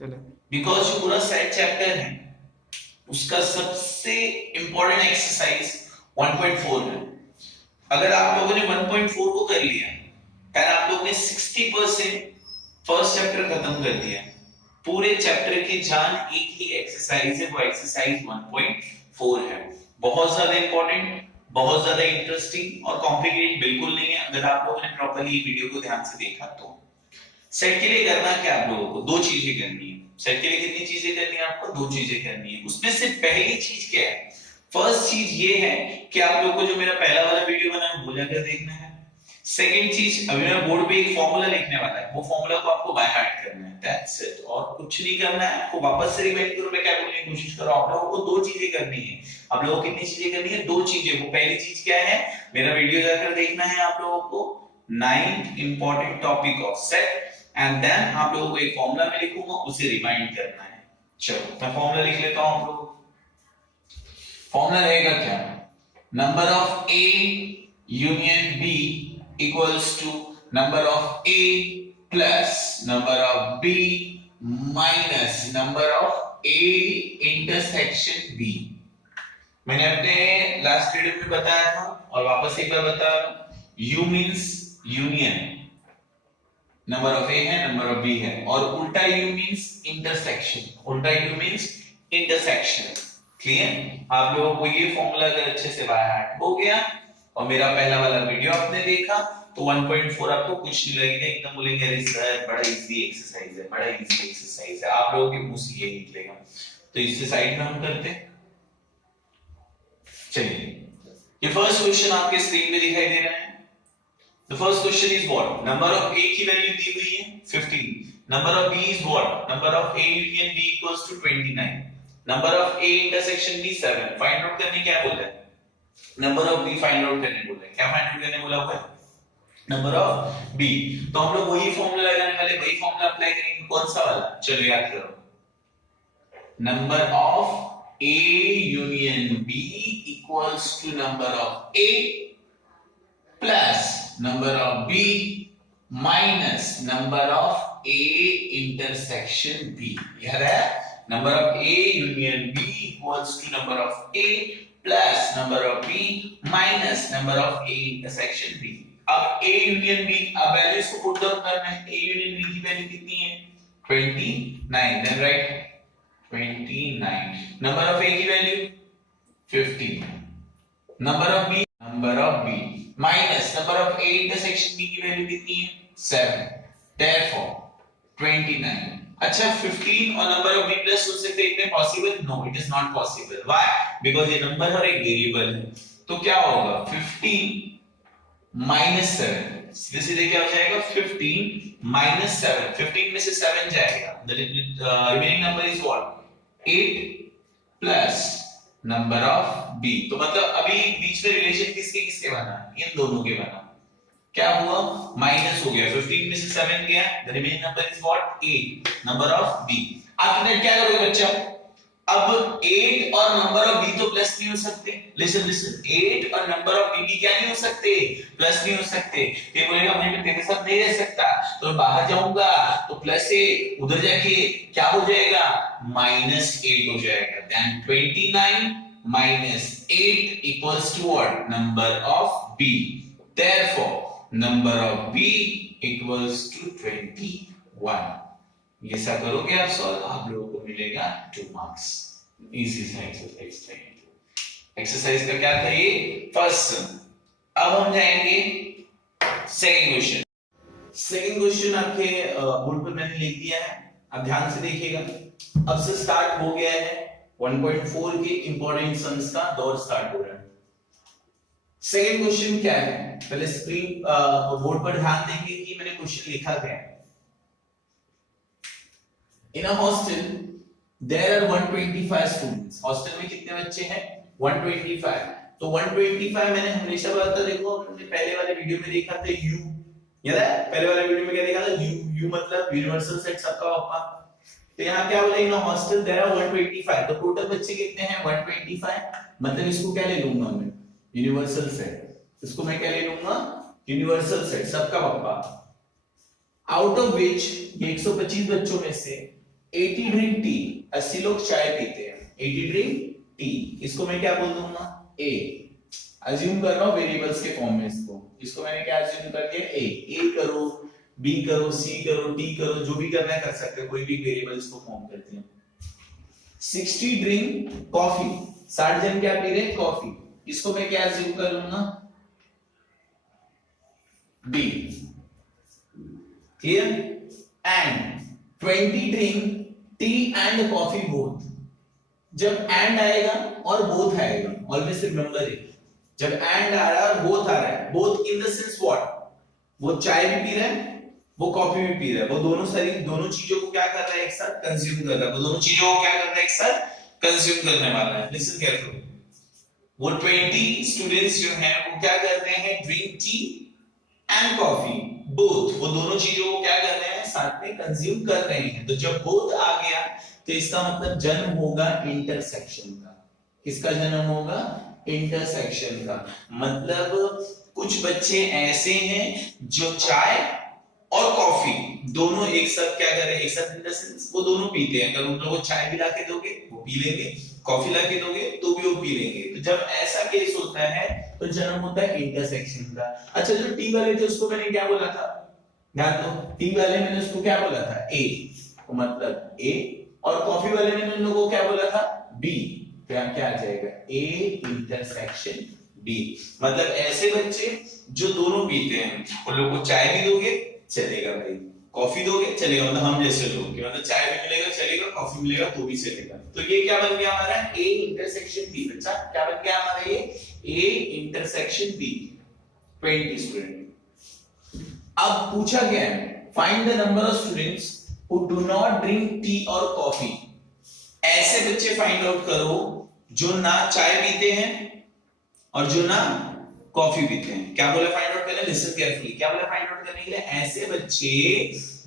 चले बिकॉज जो पूरा सेट चैप्टर है उसका सबसे इंपॉर्टेंट एक्सरसाइज 1.4 है। अगर आप लोगों ने 1.4 को कर लिया और आप लोगों ने 60% फर्स्ट चैप्टर खत्म कर दिया, पूरे चैप्टर की जान एक ही एक्सरसाइज है, वो एक्सरसाइज 1.4 है। बहुत ज्यादा इंपॉर्टेंट, बहुत ज्यादा इंटरेस्टिंग और कॉम्प्लिकेटेड बिल्कुल नहीं है अगर आप लोगों ने प्रॉपर्ली वीडियो को ध्यान से देखा तो। सेट के लिए करना क्या, आप लोगों को दो चीजें करनी है। सेट के लिए कितनी चीजें करनी है आपको? दो चीजें करनी है। उसमें से पहली चीज क्या है? फर्स्ट चीज ये है कि आप लोगों को जो मेरा पहला वाला वीडियो बना है वो जाकर देखना है। सेकंड चीज, अभी मैं बोर्ड पे एक फॉर्मूला लिखने वाला है, वो फॉर्मूला को आपको बाय हार्ट करना है, दैट्स इट। और कुछ नहीं करना है आपको। वापस से रिवाइंड करो, मैं क्या बोलने की कोशिश कर रहा हूं, आप लोगों को दो चीजें करनी है। आप लोगों को कितनी चीजें करनी है? दो चीजें। वो पहली चीज क्या है? मेरा वीडियो जाकर देखना है आप लोगों को, 9th important topic of set, and then आप लोगों को एक फॉर्मूला में लिखूंगा, उसे रिमाइंड करना है। चलो मैं फॉर्मूला लिख लेता हूं आप लोगों को। फॉर्मूला रहेगा क्या? Number of A union B equals to number of A plus number of B minus number of A intersection B. मैंने अपने लास्ट वीडियो में बताया था और वापस एक बार बता रहा हूं, U means union, number of A है, नंबर ऑफ बी है, और उल्टा यू मींस इंटरसेक्शन, उल्टा यू मींस इंटरसेक्शन। क्लियर? आप लोगों को ये फॉर्मूला अगर अच्छे से बाय हार्ट हो गया और मेरा पहला वाला वीडियो आपने देखा तो 1.4 आपको कुछ नहीं लगेगा, एकदम बोलेंगे अरे सर बड़ा इजी एक्सरसाइज है, बड़ा इजी एक्सरसाइज है, आप लोगों के मुंह से ये निकलेगा। तो इससे साइड में हम करते हैं। चलिए, ये फर्स्ट क्वेश्चन आपके स्क्रीन पे दिखाई दे रहा है। The first question is what? Number of A की वैल्यू दी हुई है 15. Number of B is what? Number of A union B equals to 29. Number of A intersection B 7. Find out करने क्या बोला है? Number of B find out करने बोला है। क्या find out करने बोला हुआ है? Number of B. तो हम लोग वही फॉर्मूला लगाने वाले, वही फॉर्मूला अप्लाई करेंगे। कौन सा वाला? चलो याद करो। Number of A union B equals to number of A plus number of B minus number of A intersection B. याद है? Number of A union B equals to number of A plus number of B minus number of A intersection B. अब A union B, अब values को put down करना है। A union B की value कितनी है? 29. Then write 29. Number of A की value 15. Number of B minus number of A intersection B की वैल्यू कितनी है? 7. Therefore 29. अच्छा 15 और नंबर ऑफ B प्लस हो सकते हैं, possible? No, it is not possible. Why? Because ये नंबर और एक वेरिएबल है। तो क्या होगा? 15 माइनस 7, सीधे सीधे क्या हो जाएगा? 15 माइनस 7। 15 में से 7 जाएगा, the remaining number is what? 8 plus number of B. तो मतलब अभी बीच में रिलेशन किसके किसके बना? इन दोनों के बना। क्या हुआ? माइनस हो गया, 15 में से 7 गया, the remaining number is what? 8, number of B. अब क्या करोगे बच्चा? अब 8 और नंबर ऑफ बी तो प्लस नहीं हो सकते। लिसन लिसन, 8 और नंबर ऑफ बी भी क्या नहीं हो सकते? प्लस नहीं हो सकते। ये बोलेगा मैं तेरे साथ नहीं रह सकता, तो मैं बाहर जाऊंगा तो प्लस से उधर जाके क्या हो जाएगा? -8 हो जाएगा। Then 29 minus 8 equals to what? Number of B. Therefore, number of B equals to 21. ये सब करोगे आप सॉल्व, आप लोगों को मिलेगा 2 मार्क्स। इजी सा एक्सरसाइज था। एक्सरसाइज का क्या था ये? फर्स्ट। अब हम जाएंगे सेकंड क्वेश्चन। सेकंड क्वेश्चन आपके बोर्ड पर मैंने लिख दिया है, आप ध्यान से देखिएगा। अब से स्टार्ट हो गया है 1.4 के इंपॉर्टेंट सम्स का दौर स्टार्ट हो रहा है। सेकंड क्वेश्चन क्या है? पहले स्क्रीन बोर्ड पर ध्यान देंगे कि मैंने क्वेश्चन लिखा क्या है। In a hostel there are 125 students. Hostel में कितने बच्चे हैं? 125। तो 125 मैंने हमेशा बोला था, देखो हमने पहले वाले वीडियो में देखा था u, याद है? पहले वाले वीडियो में क्या देखा था? u मतलब यूनिवर्सल सेट सबका पप्पा। तो यहाँ क्या बोला? In hostel there are 125। तो टोटल बच्चे कितने हैं? 125। मतलब इसको क्या ले लूंगा मैं? Universal set. इसको मैं क्या ले लूंगा? यूनिवर्सल सेट सबका पप्पा। आउट ऑफ विच, ये 125 बच्चों में से 80 ड्रिंक टी, 80 लोग चाय पीते हैं, 80 ड्रिंक टी, इसको मैं क्या बोल दूंगा, ए। अज्यूम कर रहा हूं वेरिएबल्स के फॉर्म में इसको मैंने क्या अज्यूम कर दिया, ए करो, बी करो, सी करो, टी करो, जो भी करना है कर सकते हो, कोई भी वेरिएबल्स को फॉर्म करते हैं। 60 ड्रिंक कॉफी, 60 जन क्या पी रहे हैं, कॉफी, इसको मैं क्या अज्यूम कर लूंगा, B. Clear? And 20 drink tea and coffee both, जब एंड आएगा और बोथ आएगा, ऑलवेज रिमेंबर इट, जब एंड आ रहा है और बोथ आ रहा है, both in the sense what, वो चाय भी पी रहा है, वो कॉफी भी पी रहा है, वो दोनों चीजों को क्या कर रहा है, एक साथ कंज्यूम कर रहा है, वो दोनों चीजों को क्या कर रहा है, एक साथ कंज्यूम करने वाला है। लिसन केयरफुली, वो 20 स्टूडेंट्स जो हैं वो क्या कर रहे हैं, drink tea and coffee both, वो दोनों चीजों को क्या कर रहे हैं, साथ में कंज्यूम कर रहे हैं। तो जब बोथ आ गया तो इसका मतलब जन्म होगा इंटरसेक्शन का। किसका जन्म होगा, इंटरसेक्शन का। मतलब कुछ बच्चे ऐसे हैं जो चाय और कॉफी दोनों एक साथ क्या कर रहे हैं, एक साथ इन द सेंस वो दोनों पीते हैं। अगर उन लोगों को चाय भी ला के दोगे वो पी लेंगे, कॉफी ला के दोगे तो भी वो पी लेंगे। तो जब ऐसा केस होता है तो जन्म होता है इंटरसेक्शन का। अच्छा, जो टी वाले थे उसको मैंने क्या बोला था, ध्यान दो, टी वाले मैंने उसको क्या बोला था, ए, तो मतलब ए, और कॉफी वाले मैंने उन लोगों को क्या बोला था, बी। क्या क्या आ जाएगा, ए इंटरसेक्शन बी। मतलब ऐसे बच्चे जो दोनों पीते हैं, उन लोगों को चाय भी दोगे चलेगा भाई, कॉफी दोगे चलेगा, मतलब हम जैसे लोग कि मतलब चाय भी मिलेगा चलेगा, कॉफी मिलेगा तो भी चलेगा। तो ये क्या बन गया हमारा, ए इंटरसेक्शन बी। बच्चा क्या बन गया हमारा, ये ए इंटरसेक्शन बी, 20 स्टूडेंट। अब पूछा गया है find the number of students who do not drink tea और कॉफी। ऐसे बच्चे फाइंड आउट करो जो ना चाय पीते हैं और जो ना कॉफी पीते हैं। क्या बोला फाइंड आउट करने, लिसन केयरफुली, क्या बोला फाइंड आउट करने के लिए, ऐसे बच्चे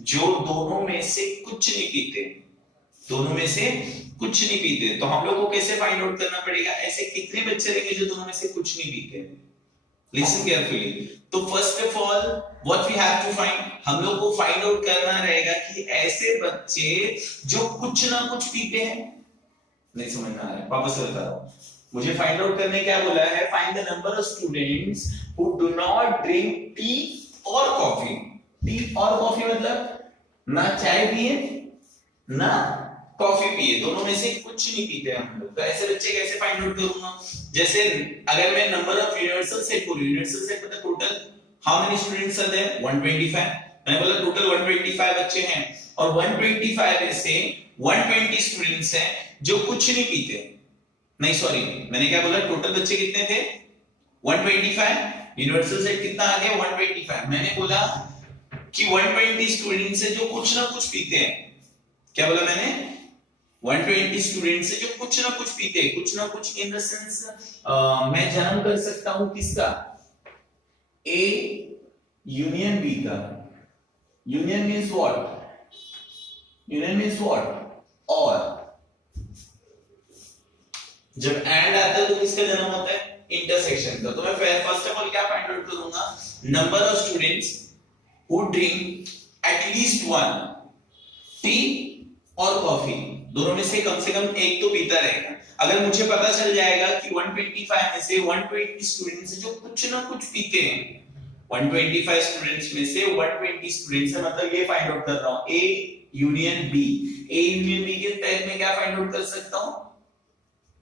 जो दोनों में से कुछ नहीं पीते, दोनों में से कुछ नहीं पीते। तो हम लोग को कैसे फाइंड आउट करना पड़ेगा, ऐसे कितने बच्चे रहेंगे जो दोनों में से कुछ नहीं पीते। लिसन केयरफुली, तो first of all what we have to find, हम लोग को फाइंड आउट करना रहेगा कि ऐसे बच्चे जो कुछ ना कुछ पीते हैं। नहीं समझ में आ रहा है, वापस बता रहा हूं, मुझे फाइंड आउट करने क्या बोला है, find the number of students who do not drink tea और कॉफी। टी और कॉफी मतलब ना चाय पिए ना कॉफी पिए, दोनों में से कुछ नहीं पीते हम लोग। तो ऐसे बच्चे कैसे फाइंड आउट करूंगा, जैसे अगर मैं नंबर ऑफ यूनिवर्सल सेट बोलूं, यूनिवर्सल सेट मतलब total how many students are there, 125। मैंने बोला टोटल 125 बच्चे हैं और 125 में से 120 स्टूडेंट्स हैं जो कुछ नहीं पीते। नहीं सॉरी, मैंने क्या बोला, टोटल बच्चे कितने थे 125, यूनिवर्सल सेट कितना आ गया 125। मैंने बोला कि 120 स्टूडेंट्स है जो कुछ ना कुछ पीते हैं। क्या बोला मैंने, 120 स्टूडेंट्स है जो कुछ ना कुछ पीते हैं। कुछ ना कुछ इन द सेंस मैं जन्म कर सकता हूं किसका, ए यूनियन बी का। Union means what, union means what, और जब एंड आता है तो किसका जन्म होता है, इंटरसेक्शन का। तो मैं फर्स्ट ऑफ ऑल क्या फाइंड आउट करूंगा, number of students who drink at least one tea और कॉफी, दोनों में से कम एक तो पीता रहेगा। अगर मुझे पता चल जाएगा कि 125 में से 120 स्टूडेंट्स जो कुछ ना कुछ पीते हैं, 125 स्टूडेंट्स में से 120 स्टूडेंट्स है, मतलब ये फाइंड आउट कर रहा हूं A union B. A union B के तहत मैं क्या फाइंड आउट कर सकता हूं,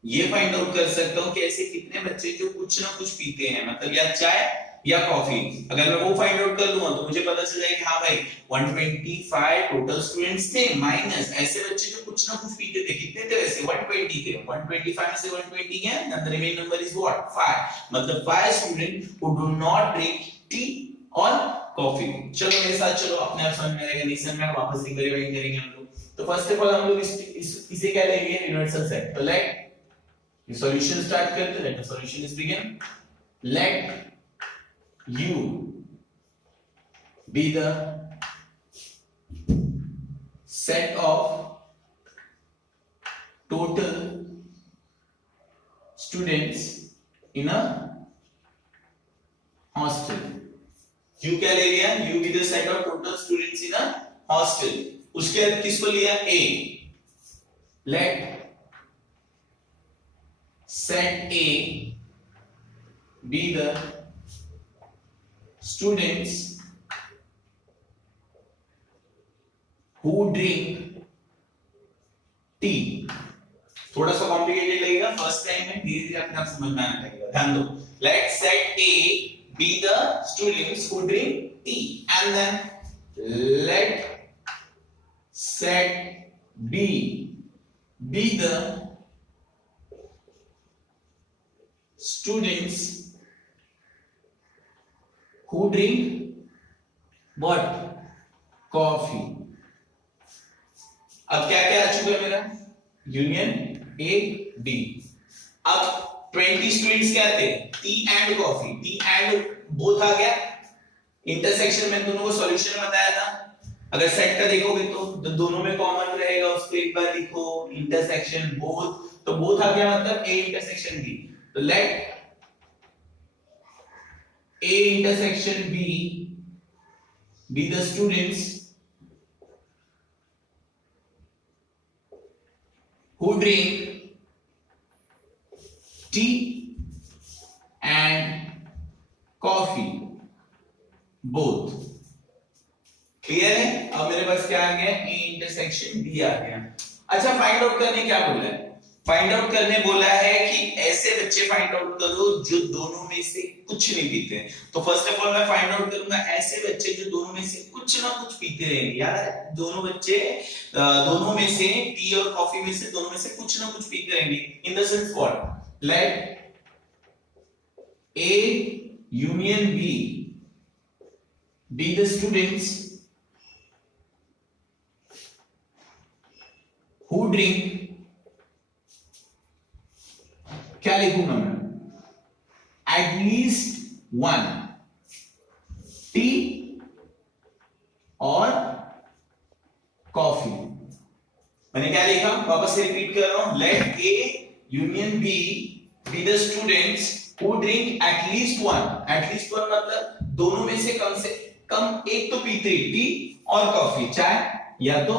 ये फाइंड आउट कर सकता हूं कि ऐसे कितने बच्चे जो कुछ ना कुछ पीते हैं, मतलब या चाय या कॉफी। अगर मैं वो फाइंड आउट कर लूंगा तो मुझे पता चल जाएगा कि हाँ भाई 125 टोटल स्टूडेंट्स थे माइनस ऐसे बच्चे जो कुछ ना कुछ पीते थे। कितने थे वैसे, 120 थे। 125 में से 120 गया, the remaining number is what, 5। मतलब 5 student who do not drink tea और कॉफी। चलो मेरे साथ चलो, अपने आप समझ में आएगा, नहीं समझ में आएगा वापस रिकवरी करेंगे हम लोग। तो फर्स्ट ऑफ ऑल हम लोग इसे क्या लेंगे, यूनिवर्सल सेट। तो लेट ये सॉल्यूशन स्टार्ट करते हैं। Let the solution is begin. लेट U be the set of total students in a hostel. U क्या ले लिया, U be the set of total students in a hostel। उसके बाद किसको लिया, A। let set A be the students who drink tea. थोड़ा सा complicated लगेगा फर्स्ट टाइम में, धीरे धीरे अपने आप समझ में आने लगेगा। ध्यान दो, let set A be the students who drink tea, and then let set B be the students who drink what? Coffee. अब क्या क्या आ चुका है मेरा? Union A B. अब 20 स्टूडेंट्स क्या थे? Tea and coffee, tea and both आ गया। इंटरसेक्शन में दोनों को सॉल्यूशन बताया था। अगर सेट का देखोगे तो दोनों में कॉमन रहेगा, उसको एक बार लिखो, इंटरसेक्शन बोथ, तो बोथ आ गया मतलब ए इंटरसेक्शन बी। तो let A intersection B be the students who drink tea and coffee both. Clear है? अब मेरे पास क्या आ गया? ए इंटरसेक्शन बी आ गया। अच्छा, फाइंड आउट करने क्या बोला है? फाइंड आउट करने बोला है कि ऐसे बच्चे फाइंड आउट करो जो दोनों में से कुछ नहीं पीते। तो फर्स्ट ऑफ ऑल मैं फाइंड आउट करूंगा ऐसे बच्चे जो दोनों में से कुछ ना कुछ पीते रहेंगे। यार दोनों बच्चे दोनों में से, टी और कॉफी में से, दोनों में से कुछ ना कुछ पीते रहेंगे। In the sense what? Let A union B the students who drink, क्या लिखूंगा मैं? एटलीस्ट वन टी और कॉफी। मैंने क्या लिखा? वापस से रिपीट कर रहा हूं। Let A union B the students who drink at least one. At least one मतलब दोनों में से कम एक तो पीते, टी और कॉफी, चाय या तो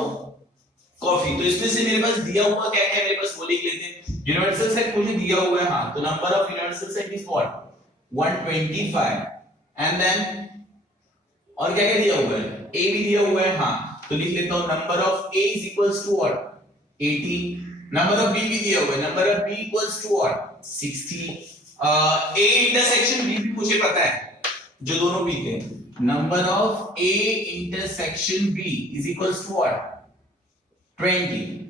कॉफी। तो इसमें से मेरे पास दिया हुआ क्या क्या मेरे पास वो लिख लेते हैं। यूनिवर्सल सेट मुझे दिया हुआ है, हाँ, तो number of universal set is what? 125। And then और क्या क्या दिया हुआ है? ए भी दिया हुआ है, हाँ, तो लिख लेता हूं number of A is equals to what? 80। Number of B भी दिया हुआ है, number of B equals to what? 60। A intersection B भी मुझे पता है जो दोनों पीते हैं। Number of A intersection B is equals to what? 20।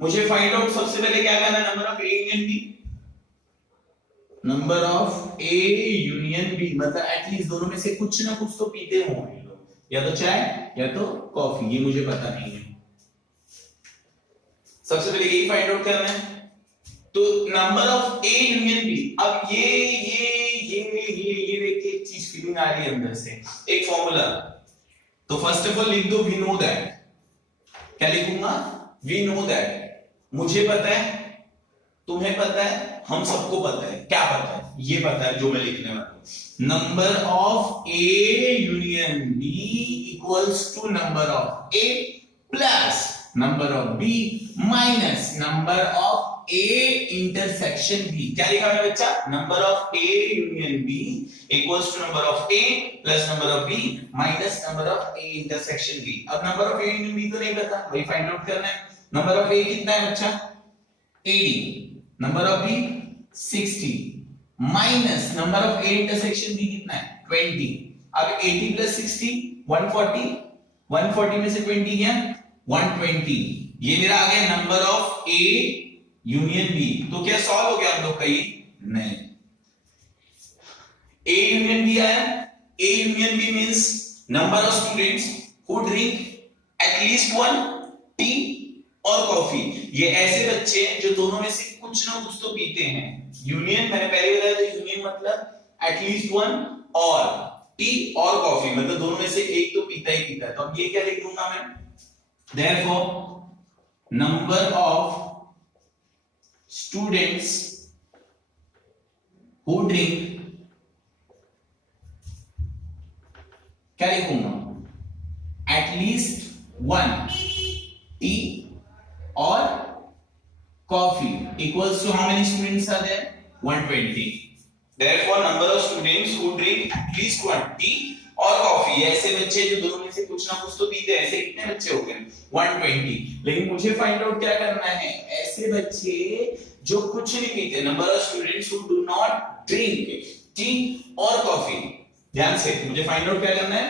मुझे फाइंड आउट सबसे पहले क्या करना है? Number of A union B. Number of A union B मतलब एटलीस्ट दोनों में से कुछ ना कुछ तो पीते होंगे लोग, या तो चाय या तो कॉफी, ये मुझे पता नहीं है। सबसे पहले यही फाइंड आउट करना है। तो number of A union B. अब ये देख के एक चीज फीलिंग आ रही है अंदर से, एक फॉर्मूला। तो फर्स्ट ऑफ ऑल लिख दो वी नो दैट। क्या लिखूंगा? We know that. मुझे पता है, तुम्हें पता है, हम सबको पता है। क्या पता है? ये पता है जो मैं लिखने वाला हूं। Number of A union B equals to number of A plus number of B minus number of A intersection B. क्या लिखा है बच्चा? Number of A union B equals to number of A plus number of B minus number of A intersection B. अब number of A union B तो नहीं पता, वही find out करना है। नंबर ऑफ ए कितना है बच्चा? 80। Number of B 60 minus number of A intersection B कितना है? 20। अब 80 प्लस 60 140, 140 में से 20 गया 120। ये मेरा आ गया number of A union B. तो क्या सॉल्व हो गया हम लोग का ये? नहीं। ए यूनियन बी आया। A union B means number of students who drink at least one tea और कॉफी। ये ऐसे बच्चे जो दोनों में से कुछ ना कुछ तो पीते हैं। यूनियन मैंने पहले बताया था, यूनियन मतलब एटलीस्ट वन और टी और कॉफी, मतलब दोनों में से एक तो पीता ही पीता है। तो अब ये क्या लिख दूंगा मैं? Therefore number of students who drink, क्या लिखूंगा? एटलीस्ट वन टी और equals to how many students are there? 120. Therefore, number of students who drink at least 20 और कॉफी, ऐसे बच्चे जो दोनों में से कुछ ना कुछ तो पीते हैं, ऐसे कितने बच्चे हो गए? 120. लेकिन मुझे फाइंड आउट क्या करना है? ऐसे बच्चे जो कुछ नहीं पीते, number of students who do not drink tea और कॉफी. ध्यान से, मुझे फाइंड आउट क्या करना है?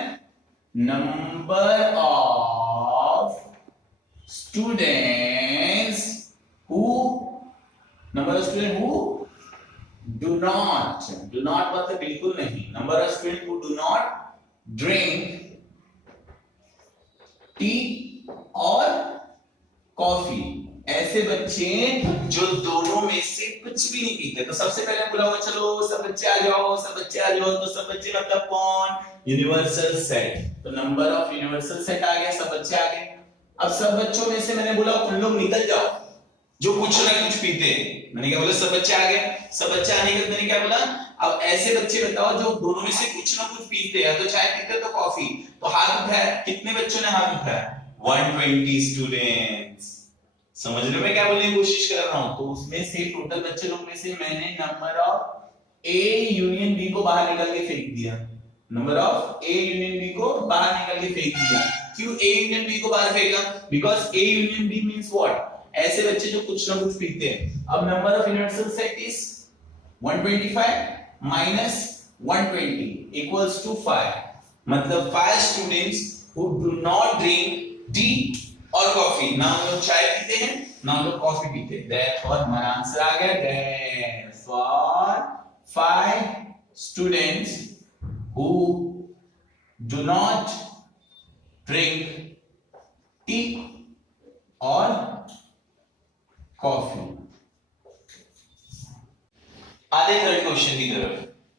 Number of students who do not मतलब बिल्कुल नहीं, number of students who do not drink tea और कॉफी, ऐसे बच्चे जो दोनों में से कुछ भी नहीं पीते. तो सबसे पहले बुलाओ, चलो सब बच्चे आ जाओ, सब बच्चे आ जाओ. तो सब बच्चे मतलब कौन? Universal set. तो नंबर ऑफ यूनिवर्सल सेट आ गया, सब बच्चे आ गए. अब सब बच्चों में से मैंने बोला तुम लोग निकल जाओ जो कुछ ना कुछ पीते हैं. मैंने क्या बोला? सब बच्चे आ गए. सब बच्चे आने के बाद मैंने क्या बोला? अब ऐसे बच्चे बताओ जो दोनों में से कुछ ना कुछ पीते हैं, तो चाय पीते तो कॉफी. तो हाथ उठाया. कितने बच्चों ने हाथ उठाया? 120 स्टूडेंट्स. समझ रहे हो मैं क्या बोलने की कोशिश कर रहा हूं? तो उसमें से टोटल बच्चे लोग में से मैंने number of A union B को बाहर निकाल के फेंक दिया. Number of A union B को बाहर निकाल के फेंक दिया. क्यों ए यूनियन बी को बाहर फेंका? Because A union B means what? ऐसे बच्चे जो कुछ ना कुछ पीते हैं. अब number of universal set is 125 minus 120 equals to 5. मतलब 5 students who do not drink tea और कॉफी. ना हम लोग चाय पीते हैं, ना हम लोग कॉफी पीते हैं. Therefore हमारा आंसर आ गया. Therefore 5 students who do not drink tea और कॉफी. आधे थर्ड क्वेश्चन की तरफ.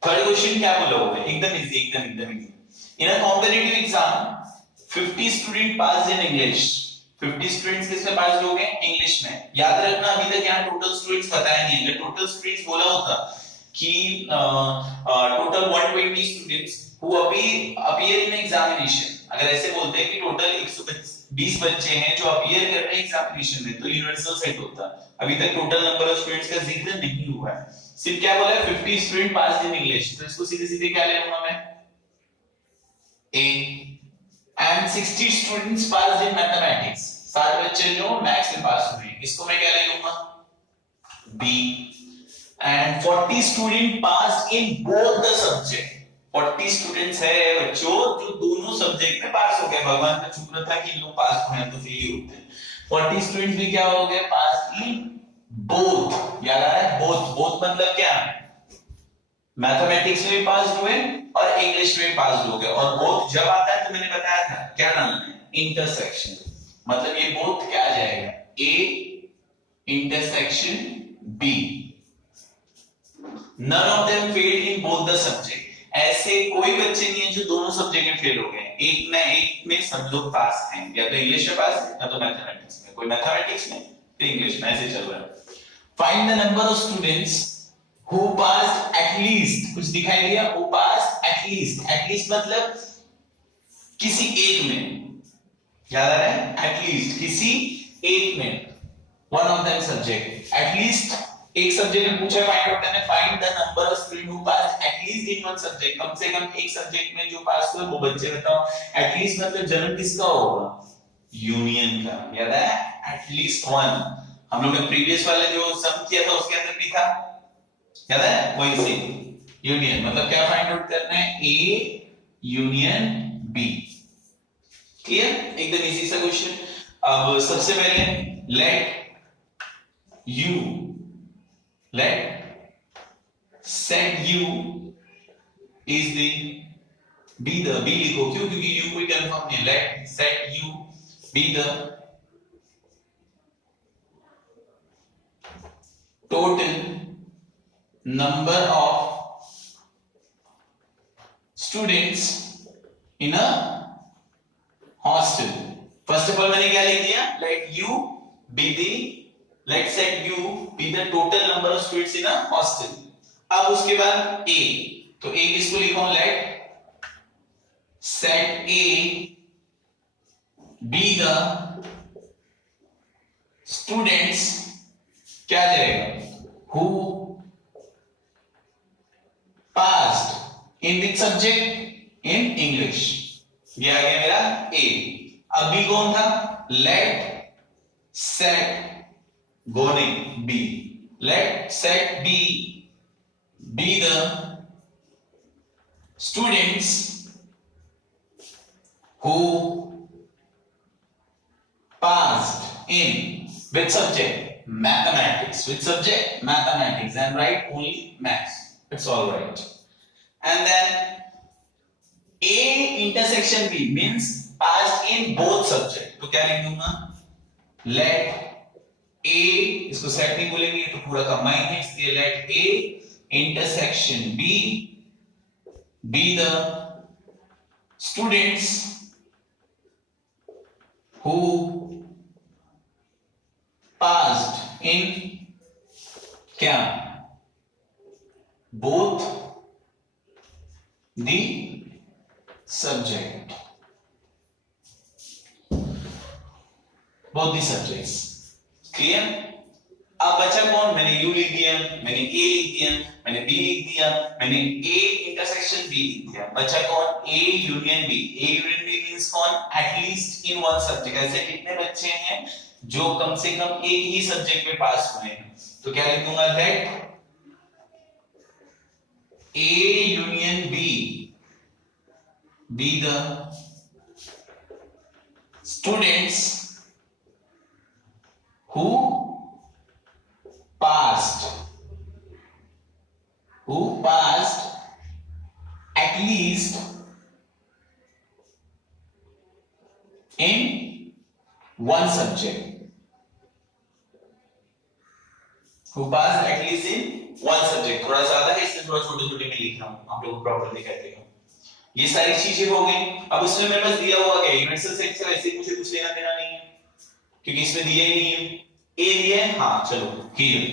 थर्ड क्वेश्चन क्या बोला हुआ है? एकदम easy. In a competitive exam 50 student pass in English. 50 students किसमें पास हो गए? इंग्लिश में. याद रखना अभी तक यहाँ टोटल स्टूडेंट्स बताया नहीं है. अगर टोटल स्टूडेंट्स बोला होता कि total 120 students who appear in examination, अगर ऐसे बोलते हैं कि टोटल 120 बच्चे हैं जो अपीयर कर रहे हैं एग्जामिनेशन में, तो यूनिवर्सल सेट होता. अभी तक टोटल नंबर ऑफ स्टूडेंट्स का जिक्र नहीं हुआ है. सिर्फ क्या बोला है? 50 स्टूडेंट पास इन इंग्लिश. तो इसको सीधे सीधे क्या ले लूंगा मैं? A. And 60 students pass in mathematics. 60 बच्चे जो मैथ्स में पास हुए हैं, इसको मैं क्या ले लूंगा? B. And 40 student pass in both the subject. 40 students है बच्चों जो दोनों सब्जेक्ट में पास हो गए. भगवान का शुक्र था कि लोग पास हुए हैं, तो फिर ये होते हैं. 40 स्टूडेंट्स भी क्या हो गए? पास इन बोथ. याद आ रहा है? बोथ मतलब क्या? मैथमेटिक्स में भी पास हुए और इंग्लिश में भी पास हो गए. और बोथ जब आता है तो मैंने बताया था क्या नाम है? इंटरसेक्शन. मतलब ये बोथ क्या आ जाएगा? A intersection B. None of them failed in both the subject. ऐसे कोई बच्चे नहीं है जो दोनों सब्जेक्ट में फेल हो गए. एक में सब लोग पास हैं. या तो इंग्लिश में पास है, या तो मैथमेटिक्स में. कोई मैथमेटिक्स में, तो इंग्लिश में. ऐसे चल रहा है. Find the number of students who passed at least. कुछ दिखाई दिया? who passed at least. at least मतलब किसी एक में. याद आ रहा है? at least किसी एक में. one of them subject. at least एक सब्जेक्ट में पूछा. फाइंड आउट करना. Find the number of student who passed at least in one subject. कम से कम एक सब्जेक्ट में जो पास हुए वो बच्चे बताओ. at least मतलब जन्म किसका होगा? यूनियन का. याद है? at least one. हम लोग ने प्रीवियस वाले जो सम किया था उसके अंदर भी था. याद है? वही से यूनियन. मतलब क्या फाइंड आउट करना है? A union B. क्लियर? एकदम इजी सा क्वेश्चन. अब सबसे पहले let set U is the B लिखो. क्यों? क्योंकि यू कोई कंफर्म नहीं. Let set U be the total number of students in a hostel. First of all मैंने क्या लिख दिया? let set u be the total number of students in a hostel. अब उसके बाद a. तो a किसको लिखा हूं? let set a be the students क्या आ जाएगा? Who passed in which subject? In English. ये आ गया मेरा ए। अब बी कौन था? लेट सेट गो नहीं बी, let set B be the students who passed in which subject? Mathematics. Which subject? Mathematics. And write only maths. It's all right. And then A intersection B means passed in both subject. तो क्या लिख दूंगा? Let A, इसको set नहीं बोलेंगे तो पूरा combine है, इसलिए let A intersection B be the students who passed in क्या? Both the subject. Both the subjects. Clear? अब बचा कौन? मैंने U लिख दिया, मैंने A लिख दिया, मैंने B लिख दिया, मैंने A इंटरसेक्शन B लिख दिया। बचा कौन? A union B। A union B means कौन? At least in one subject. ऐसे कितने बच्चे हैं जो कम से कम एक ही सब्जेक्ट में पास हुए हैं? तो क्या लिख दूंगा? Let A union B be the students who passed at least in one subject. Who passed at least in one subject. थोड़ा ज्यादा है इसलिए थोड़ा छोटे छोटे में लिख रहा हूं, आप लोग प्रॉपर्ली कहते हो। ये सारी चीजें हो गई। अब इसमें मेरे पास दिया हुआ क्या? यूनिवर्सल सेट से वैसे मुझे कुछ लेना देना नहीं है क्योंकि इसमें दिया ही नहीं है। ए दिया है, हाँ चलो हियर।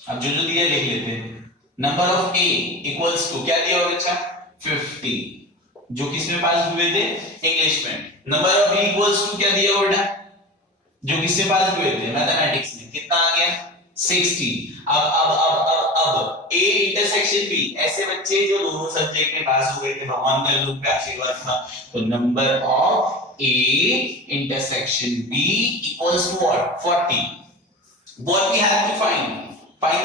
अब जो जो दिया लिख लेते हैं। Number of A equals to क्या दिया हुआ बच्चा? 50, जो किसमें पास हुए थे? इंग्लिश में। Number of B equals to क्या दिया हुआ बेटा? जो किससे पास हुए थे? मैथमेटिक्स में। कितना आ गया? 60। अब ए इंटरसेक्शन बी, ऐसे बच्चे जो दोनों सब्जेक्ट में पास हुए थे, भगवान का लोग पे आशीर्वाद था। तो number of A intersection B equals to what? 40. What we have to find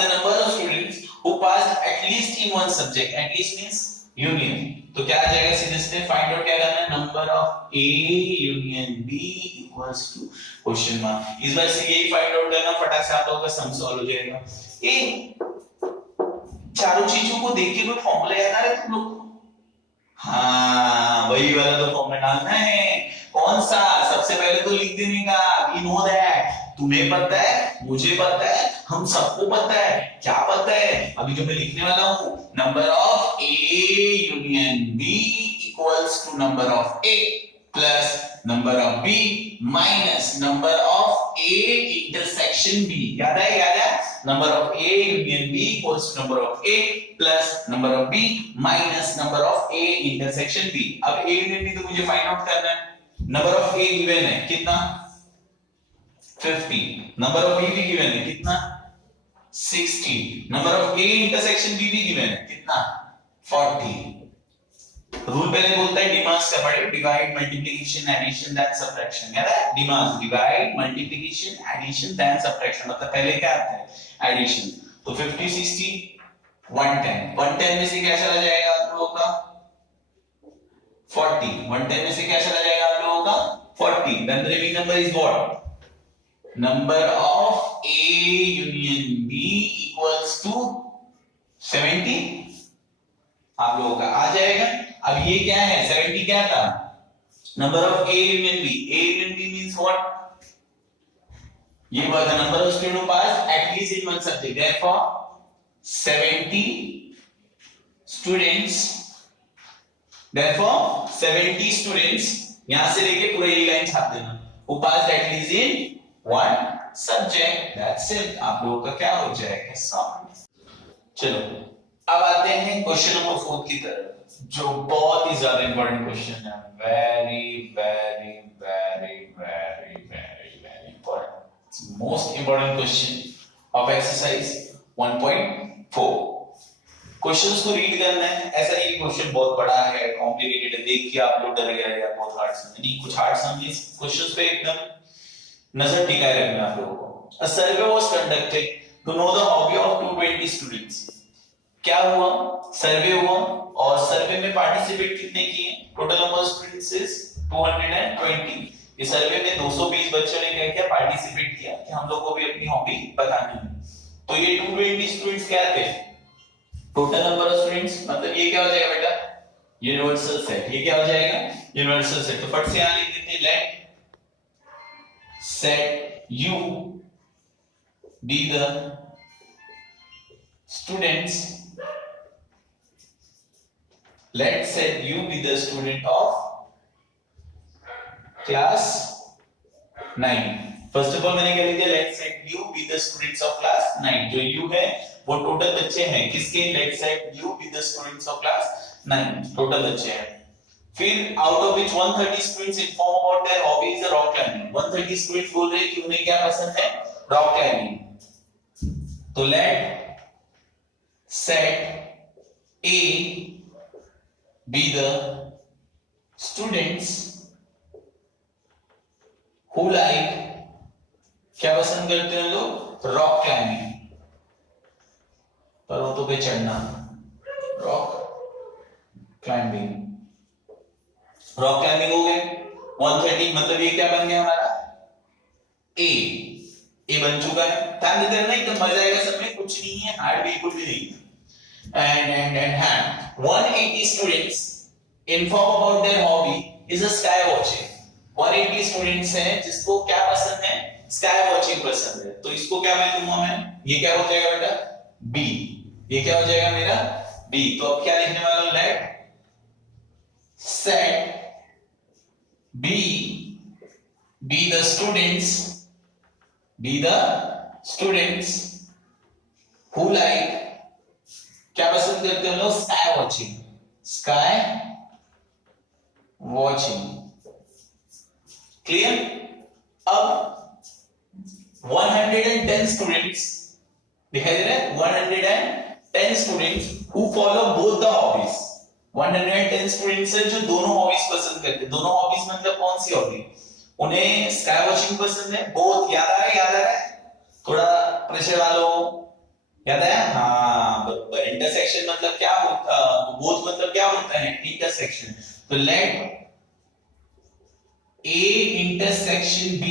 the number of students who passed at least in one subject. At least means union. तो क्या आ जाएगा? सीधे सीधे फाइंड आउट क्या करना है? Number of A union B equals to question mark. इस बार से यही फाइंड आउट करना, फटाक से आप लोगों का सम सॉल्व हो जाएगा। ए चारों चीजों को देख के कोई फॉर्मूला याद आ रहा है तुम लोग? हाँ वही वाला तो फॉर्मूला डालना है। कौन सा? सबसे पहले तो लिख देने का। We know that. तुम्हें पता है, मुझे पता है, हम सबको पता है। क्या पता है? अभी जो मैं लिखने वाला हूं, number of A union B equals to number of A plus number of B minus number of A intersection B. याद है? याद है? Number of A union B equals to number of A plus number of B minus number of A intersection B. अब A union B तो मुझे find out करना है। Number of A given है कितना? 50। नंबर ऑफ बी भी given है कितना? 60। Number of A intersection B भी गिवन है कितना? 40। रूल पहले बोलता है डिमास का पढ़े, divide multiplication addition then subtraction. याद है? DMAS divide multiplication addition then subtraction, मतलब पहले क्या आता है? एडिशन। तो 50 60 110। 110 में से क्या चला जाएगा आप लोगों का? 40। 110 में से क्या चला जाएगा आप लोगों का? 40। Then the remaining number is what? Number of A union B equals to 70। आप लोगों का आ जाएगा। अब ये क्या है? 70 क्या था? Number of A union B. A union B means what? ये was the number of students who passed at least in one subject. Therefore 70 students, therefore 70 students, यहां से लेके पूरा ये लाइन छाप देना, who passed at least in one subject. That's it. आप लोगों का क्या हो जाएगा? सॉल्व। चलो अब आते हैं क्वेश्चन नंबर 4 की तरफ, जो बहुत ही ज्यादा इंपॉर्टेंट क्वेश्चन है। Very very very very very very important. Most important question of exercise 1.4। Questions को रीड करना है, ऐसा नहीं कि क्वेश्चन बहुत बड़ा है, कॉम्प्लिकेटेड है, देख के आप लोग डर गए या बहुत हार्ड समझे, नहीं, कुछ हार्ड समझिए, क्वेश्चंस पे एकदम नजर टिकाए रखना आप लोगों को। A survey was conducted to know the hobby of 220 students. क्या हुआ? सर्वे हुआ और सर्वे में पार्टिसिपेट कितने किए? Total number of students is 220। इस सर्वे में 220 बच्चों ने क्या किया? पार्टिसिपेट किया कि हम लोग को भी अपनी हॉबी बतानी है। तो ये 220 स्टूडेंट्स क्या थे? टोटल नंबर ऑफ स्टूडेंट्स, मतलब ये क्या हो जाएगा बेटा? Universal set. ये क्या हो जाएगा? Universal set. तो फट से यहां लिख देते हैं, let set U be the students, let set U be the student of class 9। First of all मैंने क्या लिख दिया? Let set U be the students of class 9। जो यू है वो टोटल बच्चे हैं किसके? Let set U be the students of class 9, total बच्चे हैं। फिर out of which 130 students inform about their hobby is rock climbing. 130 students बोल रहे हैं कि उन्हें क्या पसंद है? Rock climbing. तो let set A B the students who like, क्या पसंद करते हैं लोग? रॉक क्लाइंबिंग, पर्वतों पे चढ़ना, रॉक क्लाइंबिंग। रॉक क्लाइंबिंग हो गए 130, मतलब ये क्या बन गया हमारा? ए बन चुका है। ध्यान देते रहना, एकदम मजा आएगा सब में, कुछ नहीं है हार्ड, बिल्कुल भी नहीं। And 180 students inform about their hobby is a sky watching. 180 students हैं जिसको क्या पसंद है? स्काई वॉचिंग पसंद है। तो इसको क्या मैं दूंगा? मैं ये क्या हो जाएगा बेटा? बी। ये क्या हो जाएगा मेरा? बी। तो अब क्या लिखने वाला हूं? Let set B be the students who like, क्या पसंद करते हैं लोग? Sky watching. क्लियर? अब 110 स्टूडेंट्स दिखाई दे रहा है, 110 students who follow both the hobbies. 110 students है जो दोनों हॉबीज पसंद करते हैं। दोनों हॉबीज मतलब कौन सी हॉबी? उन्हें स्काई वॉचिंग पसंद है, बोथ। याद आ रहा है? थोड़ा प्रेशर वालों, याद आया? हाँ बराबर। इंटरसेक्शन मतलब क्या होता? बोथ मतलब क्या होता है? इंटरसेक्शन। तो late A intersection B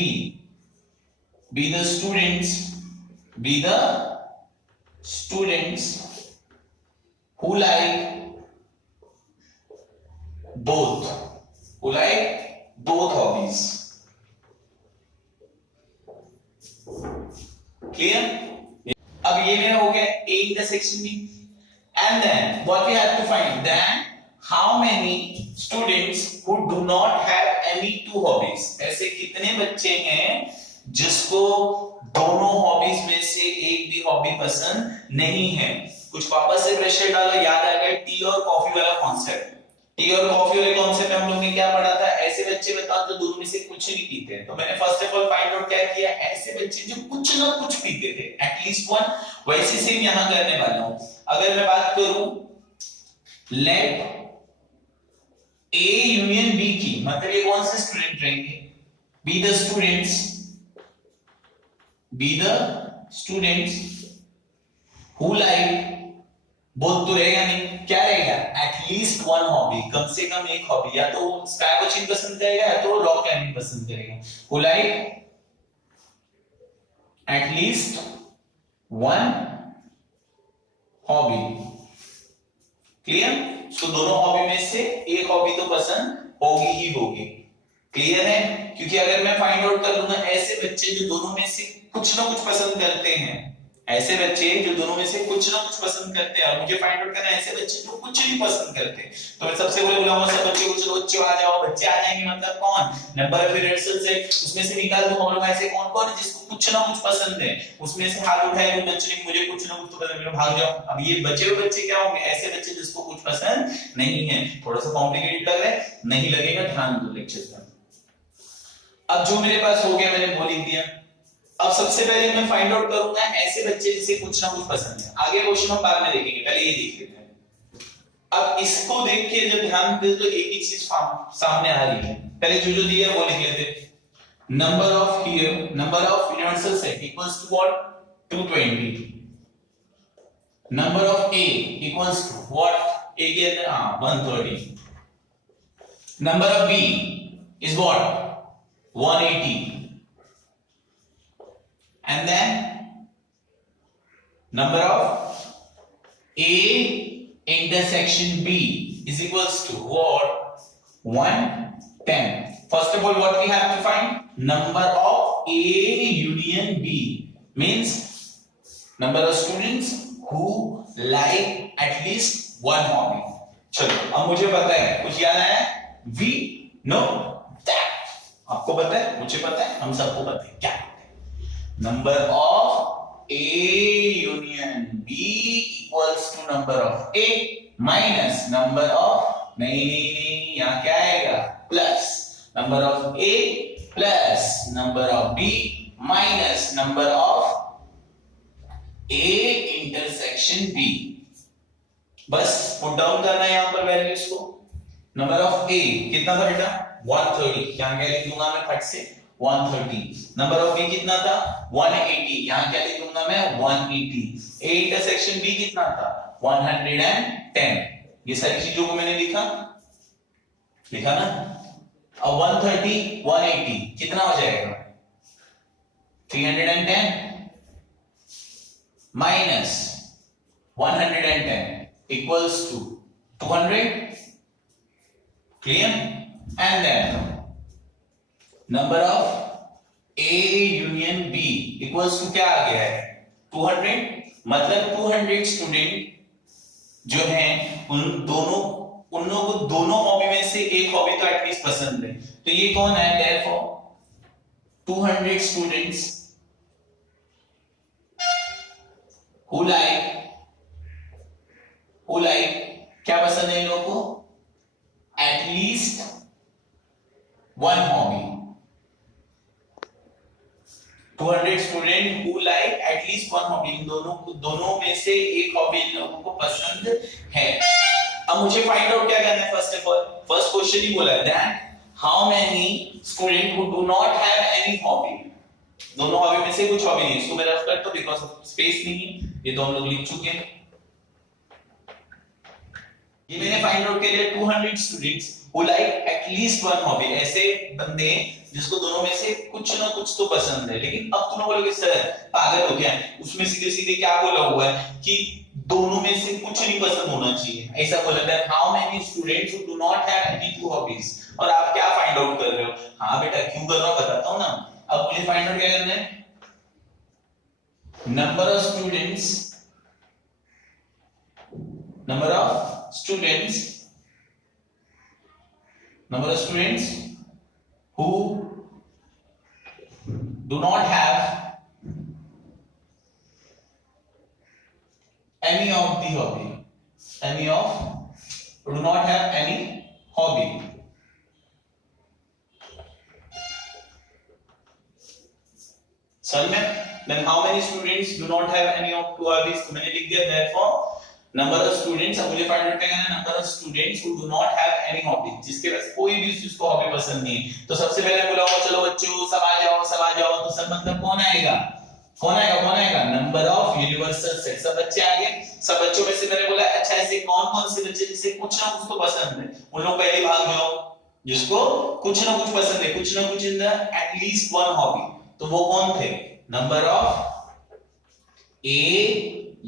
be the students who like both hobbies. Clear? अब ये मेरा हो गया A intersection B, and then what we have to find? Then how many students who do not have any two hobbies? ऐसे कितने बच्चे हैं जिसको दोनों हॉबीज में से एक भी हॉबी पसंद नहीं है? कुछ वापस से प्रेशर डालो, याद आ गया टी और कॉफी वाला कॉन्सेप्ट। टी और कॉफी वाले कॉन्सेप्ट हम लोग ने क्या पढ़ा था? ऐसे बच्चे बताओ जो दोनों में से कुछ नहीं पीते। तो मैंने first of all find out क्या किया? ऐसे बच्चे जो कुछ ना कुछ पीते थे, एटलीस्ट वन। वैसे सेम यहां करने वाला हूं। अगर मैं बात करूं लेट A यूनियन B की, मतलब ये कौन से स्टूडेंट रहेंगे? B the students who like both. तो रहेगा नहीं, क्या रहेगा? एटलीस्ट वन हॉबी, कम से कम एक हॉबी। या तो स्काई वॉचिंग पसंद करेगा या तो रॉक क्लाइंबिंग पसंद करेगा। Who like at least one hobby. Clear? तो दोनों हॉबी में से एक हॉबी तो पसंद होगी ही होगी। क्लियर है? क्योंकि अगर मैं फाइंड आउट कर लूंगा ऐसे बच्चे जो दोनों में से कुछ ना कुछ पसंद करते हैं, ऐसे बच्चे जो दोनों में से कुछ ना कुछ पसंद करते हैं, और मुझे फाइंड आउट करना है ऐसे बच्चे जो कुछ नहीं पसंद करते, तो मैं सबसे पहले बुलाऊंगा सब बच्चे को, चलो बच्चे आ जाओ। बच्चे आ जाएंगे मतलब कौन? नंबर ऑफ यूनिवर्सल से उसमें से निकाल दो हम लोग ऐसे कौन कौन है जिसको कुछ ना कुछ पसंद है। उसमें से हाथ उठाए उन बच्चे ने, मुझे कुछ ना कुछ तो पसंद है, भाग जाओ। अब ये बचे हुए बच्चे क्या होंगे? ऐसे बच्चे जिसको कुछ पसंद नहीं है। थोड़ा सा कॉम्प्लिकेटेड लग रहा है? नहीं लगेगा, ध्यान दो लेक्चर पर। अब जो मेरे पास हो गया मैंने वो लिख दिया। अब सबसे पहले मैं फाइंड आउट करूंगा ऐसे बच्चे जिसे कुछ ना कुछ पसंद है। आगे क्वेश्चन हम बाद में देखेंगे, पहले ये देख लेते हैं। अब इसको देख के जब ध्यान दे तो एक ही चीज सामने आ रही है। पहले जो जो दिया है वो लिख लेते हैं। Number of universal set equals to what 220। Number of A equals to what, A के अंदर 130। Number of B is what 180। And then number of A intersection B is equals to what 110. First of all, what we have to find? Number of A union B means number of students who like at least one hobby. चलो अब मुझे पता है, कुछ याद आया? We know that. आपको पता है, मुझे पता है, हम सबको पता है क्या? Number of A union B equals to number of A minus number of नहीं यहाँ क्या आएगा plus number of A plus number of B minus number of A intersection B। बस पुट डाउन करना है यहाँ पर वैल्यूज को। नंबर ऑफ A कितना था बेटा 130, यहाँ क्या लिख दूंगा मैं फट से 130। नंबर ऑफ बी कितना था 180, यहां क्या लिख दूंगा मैं 180। ए इंटरसेक्शन बी कितना था 110। ये सारी चीजों को मैंने लिखा ना। अब 130 180 कितना हो जाएगा 310 minus 110 equals to 200। Clear? And then number of A union B equals to क्या आ गया है 200। मतलब 200 स्टूडेंट जो हैं उन लोगों को दोनों हॉबी में से एक हॉबी तो एटलीस्ट पसंद है। तो ये कौन है? देयरफॉर 200 स्टूडेंट्स who like क्या पसंद है इन लोगों को at least one hobby. 200 student who like at least one hobby, इन दोनों में से एक हॉबी इन लोगों को पसंद है। अब मुझे फाइंड आउट क्या करना है? First of all first question ही बोला है that how many student who do not have any hobby। दोनों हॉबी में से कुछ हॉबी नहीं, इसको मैं रफ करता हूं बिकॉज़ ऑफ स्पेस नहीं है, ये तो हम लोग लिख चुके हैं। ये मैंने फाइंड आउट किया 200 students who like at least one hobby, ऐसे बंदे जिसको दोनों में से कुछ ना कुछ तो पसंद है। लेकिन अब तुम बोलोगे सर पागल हो गया, उसमें सीधे सीधे क्या बोला हुआ है कि दोनों में से कुछ नहीं पसंद होना चाहिए, ऐसा बोला है। How many students who do not have any two hobbies, और आप क्या फाइंड आउट कर रहे हो? हाँ बेटा क्यों कर रहा हूं बताता हूं ना। अब मुझे फाइंड आउट क्या करना है? Number of students who do not have any of the hobby, do not have any hobby। समझ में? Then how many students do not have any of two hobbies? तो मैंने लिख दिया therefore number of students। अब मुझे find out करना है number of students who do not have any hobby, जिसके पास कोई भी जिसको हॉबी पसंद नहीं है। तो सबसे पहले बोला चलो बच्चों सब आ जाओ। तो सब मतलब कौन आएगा? Number of universal set. सब बच्चे आ गए। सब बच्चों में से मैंने बोला अच्छा ऐसे कौन से बच्चे जिसे कुछ ना कुछ तो पसंद है, उन लोग पहले भाग जाओ जिसको कुछ ना कुछ पसंद है, कुछ ना कुछ in the at least one hobby. तो वो कौन थे? Number of A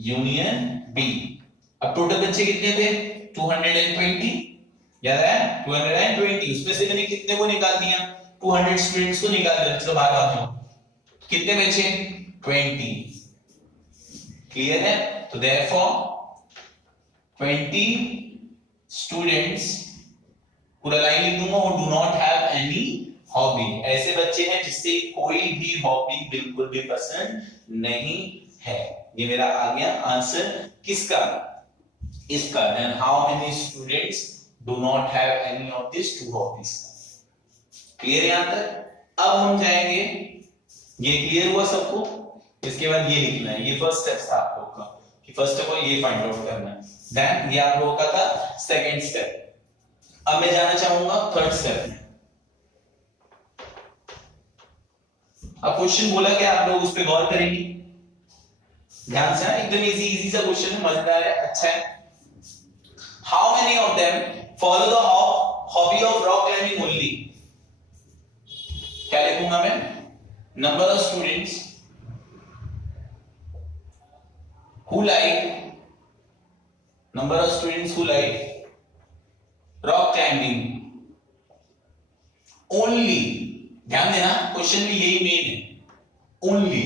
union B। अब टोटल बच्चे कितने थे? 220। याद है 220। उसमें से मैंने कितने को निकाल दिया? 200 स्टूडेंट्स को निकाल दिया। चलो बाहर आ जाओ। कितने बचे? 20। क्लियर है? तो देयरफॉर 20 स्टूडेंट्स, पूरा लाइन लिख दूंगा, who do not have any hobby। ऐसे बच्चे हैं जिससे कोई भी हॉबी बिल्कुल भी पसंद नहीं है। ये मेरा आ गया आंसर किसका? इसका। Then how many students do not have any of these two hobbies? Clear यहां तक? अब हम जाएंगे ये क्लियर हुआ सबको? इसके बाद ये लिखना है, ये फर्स्ट स्टेप था आप लोग का कि फर्स्ट ऑफ ऑल ये फाइंड आउट करना है, देन ये आप लोगों का था सेकंड स्टेप। अब मैं जाना चाहूंगा थर्ड स्टेप में। अब क्वेश्चन बोला क्या, आप लोग उस पर गौर करेंगे ध्यान से, एकदम इजी सा क्वेश्चन है, मजेदार है, अच्छा है। How many of them follow the hobby of rock climbing only? क्या लिखूंगा मैं? Number of students who like rock climbing only। ध्यान देना क्वेश्चन में यही मेन है, ओनली।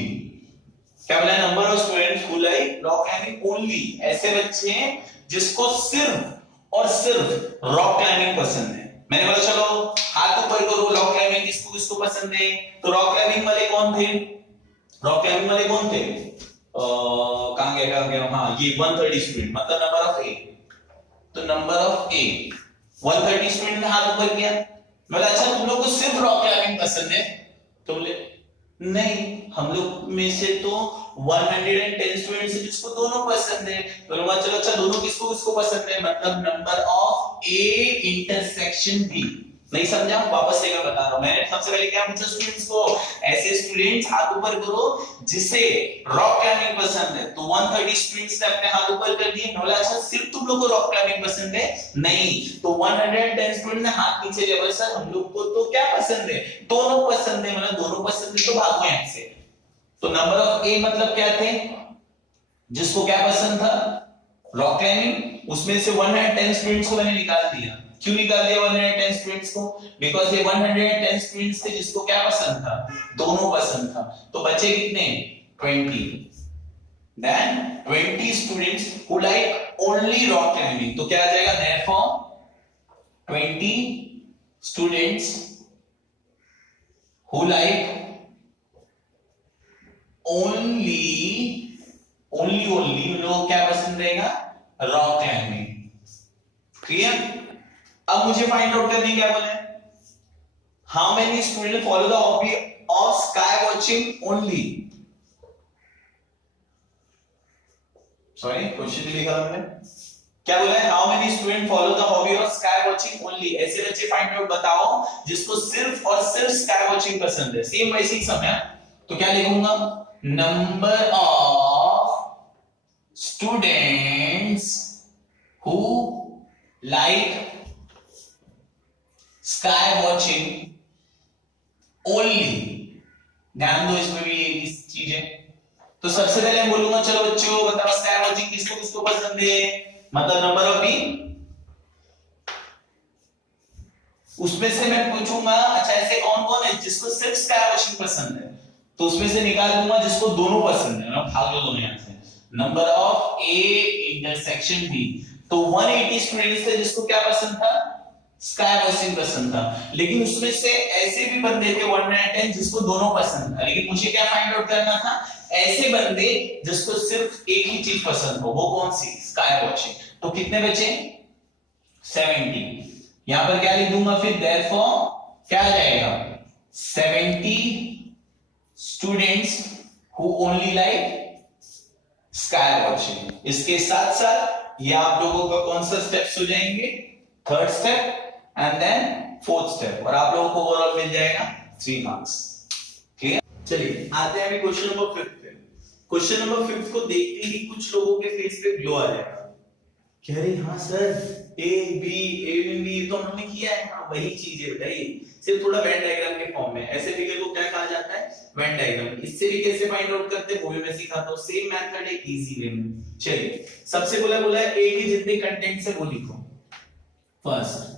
क्या बोला? Number of students who like rock climbing only, ऐसे बच्चे हैं जिसको सिर्फ और सिर्फ रॉक क्लाइंबिंग पसंद है। मैंने बोला चलो हाथ ऊपर करो, रॉक क्लाइंबिंग किसको किसको पसंद है? तो रॉक क्लाइंबिंग वाले कौन थे? रॉक क्लाइंबिंग वाले कौन थे? कहां गया? हाँ, ये 130 स्टूडेंट, मतलब नंबर ऑफ ए। तो नंबर ऑफ ए 130 स्टूडेंट ने हाथ ऊपर किया। बोला अच्छा तुम लोग को सिर्फ रॉक क्लाइंबिंग पसंद है? तो बोले नहीं, हम लोग में से तो 110 स्टूडेंट्स है जिसको दोनों पसंद है। तो बोला चलो अच्छा दोनों किसको किसको पसंद है, मतलब number of A intersection B. नहीं समझा? वापस से मैं बता रहा हूं। मैंने सबसे पहले क्या पूछा स्टूडेंट्स को? ऐसे स्टूडेंट्स हाथ ऊपर करो जिसे रॉक क्लाइंबिंग पसंद है। तो 130 स्टूडेंट्स ने अपने हाथ ऊपर कर दिए। बोला अच्छा सिर्फ तुम लोग को रॉक क्लाइंबिंग पसंद है? नहीं। तो 110 स्टूडेंट ने हाथ नीचे किया। बोला सर हम लोग को तो क्या पसंद है? दोनों पसंद है। मतलब दोनों पसंद है तो भागो यहां से। तो नंबर ऑफ ए मतलब क्या थे? जिसको क्या पसंद था? Rock climbing. उसमें से 110 स्टूडेंट्स को मैंने निकाल दिया। क्यों निकाल दिया 110 स्टूडेंट्स को? बिकॉज़ ये 110 स्टूडेंट्स थे जिसको क्या पसंद था? दोनों पसंद था। तो बचे कितने? 20। Then 20 students who like only rock climbing. तो क्या आ जाएगा? therefore 20 students who like only उन लोगों क्या पसंद रहेगा? Rock climbing. क्लियर? अब मुझे फाइंड आउट करनी क्या बोले? How many student follow the hobby of sky watching only? Sorry question लिखा था मैंने, क्या बोला है? How many student follow the hobby of sky watching only? ऐसे बच्चे फाइंड आउट बताओ जिसको सिर्फ और सिर्फ स्काई वॉचिंग पसंद है। सेम वैसे ही समझा। तो क्या लिखूंगा? Number of students who like sky watching only. ध्यान दो, इसमें भी यही चीज है। तो सबसे पहले मैं बोलूंगा चलो बच्चों बताओ स्काई वॉचिंग किसको किसको पसंद है? मतलब नंबर ऑफ बी। उसमें से मैं पूछूंगा अच्छा ऐसे कौन कौन है जिसको सिर्फ स्काई वॉचिंग पसंद है? तो उसमें से निकाल दूंगा जिसको दोनों पसंद है। मैं भाग लो दोनों यहां से। Number of A intersection B. तो 180 स्टूडेंट्स थे जिसको क्या पसंद था? स्काई वॉचिंग पसंद था। लेकिन उसमें से ऐसे भी बंदे थे 110 जिसको दोनों पसंद था। लेकिन मुझे क्या फाइंड आउट करना था? ऐसे बंदे जिसको सिर्फ एक ही चीज पसंद हो। वो कौन सी? Sky watching. तो कितने बचे? 70। यहां पर क्या लिख दूंगा फिर? therefore क्या आ जाएगा? 70 students who only like sky watching. इसके साथ साथ ये आप लोगों का कौन सा स्टेप्स हो जाएंगे? Third step and then fourth step. और आप लोगों को ओवरऑल मिल जाएगा 3 मार्क्स। क्लियर? चलिए आते हैं अभी क्वेश्चन नंबर 5 पे। क्वेश्चन नंबर 5 को देखते ही कुछ लोगों के फेस पे ग्लो आ जाएगा। कह रहे हाँ सर ए बी तो हमने किया है। हाँ वही चीज है बेटा, ये सिर्फ थोड़ा वेन डायग्राम के फॉर्म में। ऐसे फिगर को क्या कहा जाता है? Venn diagram. इससे भी कैसे फाइंड आउट करते हैं वो भी मैं सिखाता हूं। सेम मेथड है, इजी वे में। चलिए सबसे बोला है ए के जितने कंटेंट्स है वो लिखो। फर्स्ट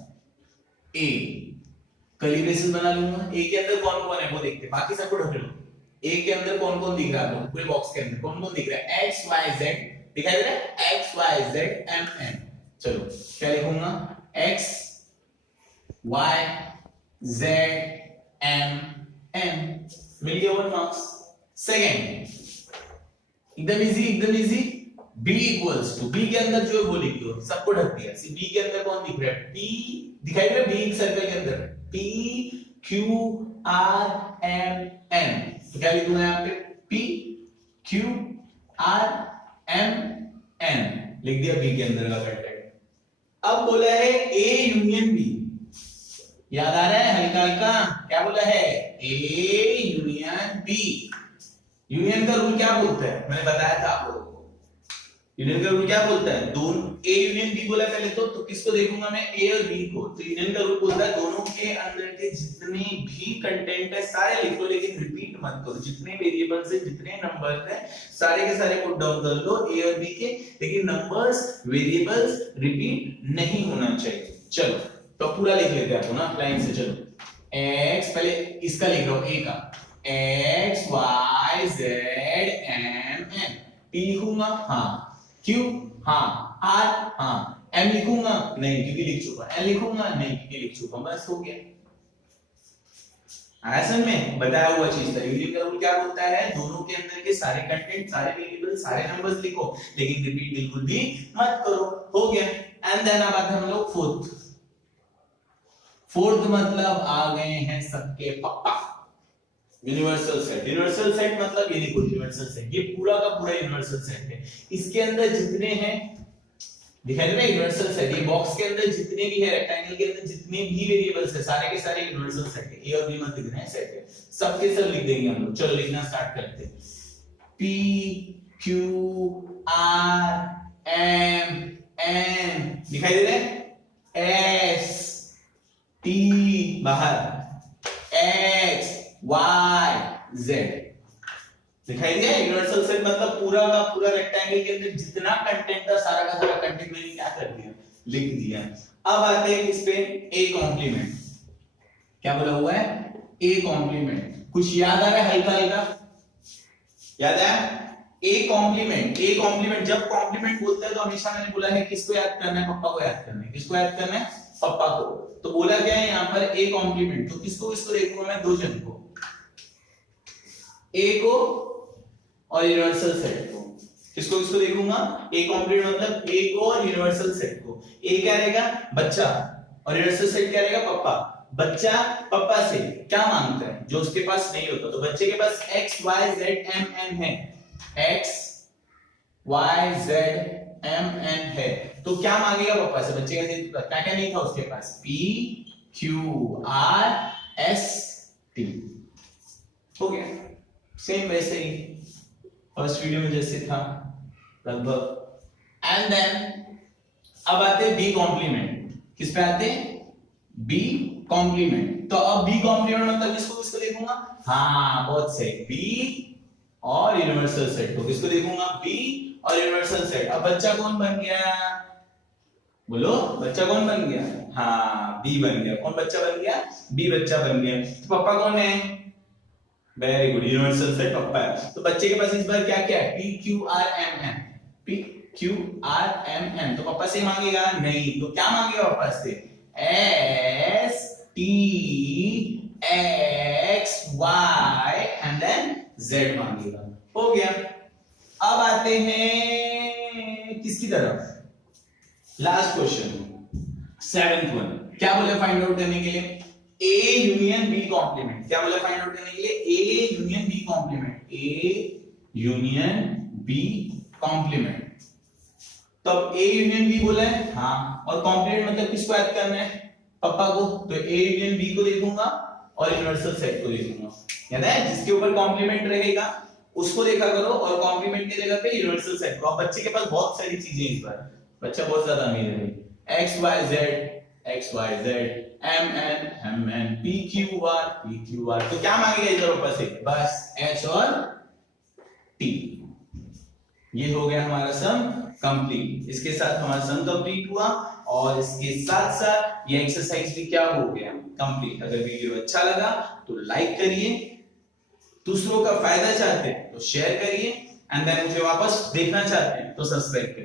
ए कर्ली ब्रेसेस बना लूंगा। ए के अंदर कौन कौन है वो देखते हैं, बाकी सबको ढक लो। ए के अंदर कौन कौन दिख रहा है आपको? पूरे बॉक्स के अंदर कौन कौन दिख रहा है? एक्स वाई जेड दिखाई दे रहा है? X Y Z M N. चलो क्या लिखूंगा? X Y Z M N. मिल गया 1 मार्क्स। सेकेंड एकदम इजी, एकदम easy. b equals to, b के अंदर जो है वो लिख दो। सबको ढक दिया। b के अंदर कौन दिख रहा है? p दिखाई दे रहा है? b सर्कल के अंदर p q r m n। तो क्या लिखूंगा यहाँ पे P Q R M N लिख दिया बी के अंदर का कंटेंट। अब बोला है A यूनियन बी, याद आ रहा है हल्का हल्का, क्या बोला है A यूनियन बी। यूनियन का रूल क्या बोलता है, मैंने बताया था आप लोगों को। यूनियन का रूल क्या बोलता है, दोनों ए यूनियन बी बोला पहले तो किसको देखूंगा मैं, ए और बी को। तो यूनियन का रूल बोलता है दोनों के अंदर के जितने भी कंटेंट है सारे लिख लो, लेकिन रिपीट मत करो। जितने वेरिएबल्स है, जितने नंबर्स है, सारे के सारे पुट डाउन कर लो ए और बी के, लेकिन नंबर्स वेरिएबल्स रिपीट नहीं होना चाहिए। चलो तो पूरा लिख लेते हैं ना लाइन से। चलो x, पहले इसका लिख रहा हूं ए का, x y z m n, p लिखूंगा हाँ, q हाँ, r हाँ, m लिखूंगा नहीं क्योंकि लिख चुका, n लिखूंगा नहीं क्योंकि लिख चुका, बस हो गया। आसन में बताया हुआ चीज था। यूनियन का रूल क्या बोलता है, दोनों के अंदर के सारे कंटेंट, सारे वेरिएबल, सारे नंबर्स लिखो, लेकिन रिपीट बिल्कुल भी मत करो। हो गया। एंड देन अब आते हैं हम लोग फोर्थ। फोर्थ मतलब आ गए हैं सबके पापा, यूनिवर्सल सेट। यूनिवर्सल सेट मतलब ये देखो यूनिवर्सल सेट, ये पूरा का पूरा यूनिवर्सल सेट है। इसके अंदर जितने हैं दिखाई दे रहा है यूनिवर्सल सेट, ये बॉक्स के अंदर जितने भी है, रेक्टेंगल के अंदर जितने भी वेरिएबल्स है, सारे के सारे यूनिवर्सल सेट है। ए और बी मत लिखना है, सेट है, सबके सब लिख देंगे हम लोग। चलो लिखना स्टार्ट करते हैं। P Q R M N दिखाई दे रहे हैं, S T बाहर, X Y Z दिखाई दिया। यूनिवर्सल सेट मतलब पूरा का पूरा रेक्टेंगल के अंदर जितना कंटेंट था, सारा का सारा कंटेंट मैंने क्या कर दिया, लिख दिया। अब आते हैं इस पे ए कॉम्प्लीमेंट। क्या बोला हुआ है, ए कॉम्प्लीमेंट। कुछ याद आ रहा है हल्का हल्का, याद है ए कॉम्प्लीमेंट। ए कॉम्प्लीमेंट जब कॉम्प्लीमेंट बोलते हैं तो हमेशा मैंने बोला है किसको याद करना है, पप्पा को याद करना है। किसको याद करना है, पप्पा को। तो बोला क्या है यहाँ पर ए कॉम्प्लीमेंट, तो किसको किसको देखूंगा मैं, दो जन को, ए को और यूनिवर्सल सेट को। किसको किसको देखूंगा, ए कॉम्प्लीमेंट मतलब ए को और यूनिवर्सल सेट को। ए क्या रहेगा, बच्चा, और यूनिवर्सल सेट क्या रहेगा, पप्पा। बच्चा पप्पा से क्या मांगता है, जो उसके पास नहीं होता। तो बच्चे के पास x y z m n है, x y z m n है, तो क्या मांगेगा पप्पा से, बच्चे का क्या क्या नहीं था उसके पास, p q r s t। हो गया। सेम वैसे ही फर्स्ट वीडियो में जैसे था लगभग। एंड देन अब आते हैं बी कॉम्प्लीमेंट। किस पे आते हैं, बी कॉम्प्लीमेंट। तो अब बी कॉम्प्लीमेंट मतलब किसको किसको देखूंगा, हाँ बहुत सही, बी और यूनिवर्सल सेट को। किसको देखूंगा, बी और यूनिवर्सल सेट। अब बच्चा कौन बन गया, बोलो बच्चा कौन बन गया, हाँ बी बन गया। कौन बच्चा बन गया, बी बच्चा बन गया। तो पापा कौन है, वेरी गुड, यूनिवर्सल सेट पप्पा है। तो बच्चे के पास इस बार क्या क्या है, P Q R M N, P Q R M N। तो पापा से मांगेगा नहीं, तो क्या मांगेगा पापा से, S T X Y and then Z मांगेगा। हो गया। अब आते हैं किसकी तरफ, लास्ट क्वेश्चन, सेवेंथ वन। क्या बोले फाइंड आउट करने के लिए, A यूनियन B कॉम्प्लीमेंट। क्या बोला फाइंड आउट करने के लिए, A union B complement, A union B complement. तब A यूनियन B बोला है, हाँ, और कॉम्प्लीमेंट मतलब किसको याद करना है, पापा को। तो A यूनियन B को देखूंगा और यूनिवर्सल सेट को देखूंगा। याद है, जिसके ऊपर कॉम्प्लीमेंट रहेगा उसको देखा करो, और कॉम्प्लीमेंट की जगह पे यूनिवर्सल सेट को। अब बच्चे के पास बहुत सारी चीजें, इस बार बच्चा बहुत ज्यादा अमीर है, x y z m n m n p q r। तो क्या मांगेगा इधर ऊपर से, बस h और t। ये हो गया हमारा सम कंप्लीट। इसके साथ हमारा सम कंप्लीट हुआ, और इसके साथ साथ ये एक्सरसाइज भी क्या हो गया, कंप्लीट। अगर वीडियो अच्छा लगा तो लाइक करिए, दूसरों का फायदा चाहते हैं तो शेयर करिए, एंड देन मुझे वापस देखना चाहते हैं तो सब्सक्राइब करिए।